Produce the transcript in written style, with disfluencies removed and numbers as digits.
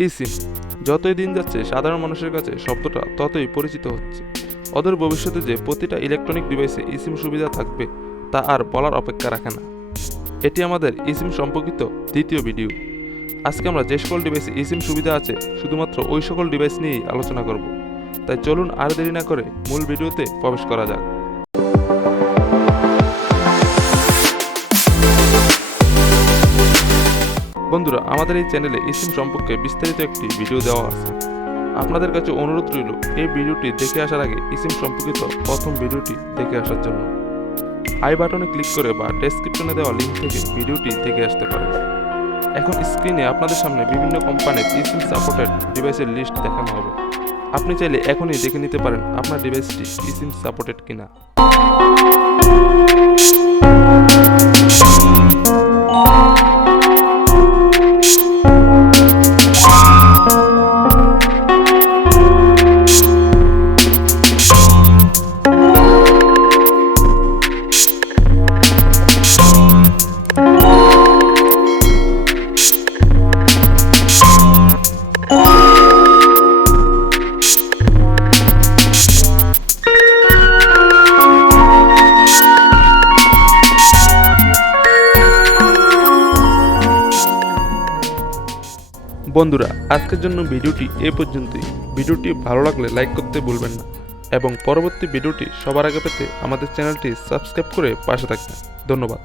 eSIM যতই দিন যাচ্ছে সাধারণ মানুষের কাছে শব্দটা ততই পরিচিত হচ্ছে। অদূর ভবিষ্যতে যে প্রতিটা ইলেকট্রনিক ডিভাইসে eSIM সুবিধা থাকবে তা আর বলার অপেক্ষা রাখে না। এটি আমাদের eSIM সম্পর্কিত দ্বিতীয় ভিডিও। আজকে আমরা যে সকল ডিভাইসে eSIM সুবিধা আছে শুধুমাত্র ওই সকল ডিভাইস নিয়েই আলোচনা করব। তাই চলুন আর দেরি না করে মূল ভিডিওতে প্রবেশ করা যাক। বন্ধুরা, আমাদের এই চ্যানেলে eSIM সম্পর্কে বিস্তারিত একটি ভিডিও দেওয়া আছে। আপনাদের কাছে অনুরোধ রইল এই ভিডিওটি দেখে আসার আগে eSIM সম্পর্কিত প্রথম ভিডিওটি দেখে আসার জন্য। আই বাটনে ক্লিক করে বা ডেসক্রিপশনে দেওয়া লিঙ্ক থেকে ভিডিওটি দেখে আসতে পারেন। এখন স্ক্রিনে আপনাদের সামনে বিভিন্ন কোম্পানির eSIM সাপোর্টেড ডিভাইসের লিস্ট দেখানো হবে। আপনি চাইলে এখনই দেখে নিতে পারেন আপনার ডিভাইসটি eSIM সাপোর্টেড কিনা। বন্ধুরা, আজকের জন্য ভিডিওটি এই পর্যন্তই। ভিডিওটি ভালো লাগলে লাইক করতে ভুলবেন না এবং পরবর্তী ভিডিওটি সবার আগে পেতে আমাদের চ্যানেলটি সাবস্ক্রাইব করে পাশে থাকবেন। ধন্যবাদ।